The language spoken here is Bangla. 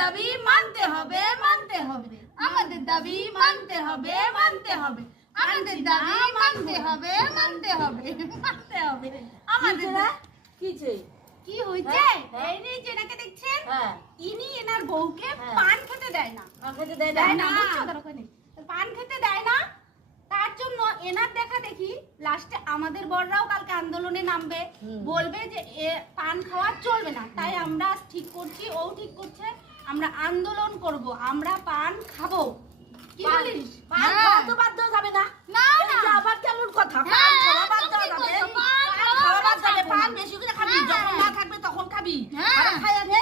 দাবি মানতে হবে, মানতে হবে। আমাদের দাবি মানতে হবে, মানতে হবে। আমাদের দাবি মানতে হবে, মানতে হবে, মানতে হবে। আমাদের কি হয়েছে? এই যে যেটাকে দেখছেন, ইনি এনার বউকে পান খেতে দেয় না। দেয় না, বুঝছো তো? পান খেতে দেয় না, তার জন্য এনার দেখা দেখি লাস্টে আমাদের বড়রাও কালকে আন্দোলনে নামবে, বলবে যে পান খাওয়া চলবে না। তাই আমরা ঠিক করছি, ও ঠিক করছে, আমরা আন্দোলন করব, আমরা পান খাবো। কি বলিস? পান খাওয়া তো বাদ দেওয়া যাবে না। না না, আবার কেমন কথা? পান খাওয়া বাদ দেওয়া যাবে? পান খাওয়া বাদ যাবে। পান বেশি করে খাবি, যখন না থাকবে তখন খাবি। হ্যাঁ। খাইয়া দে।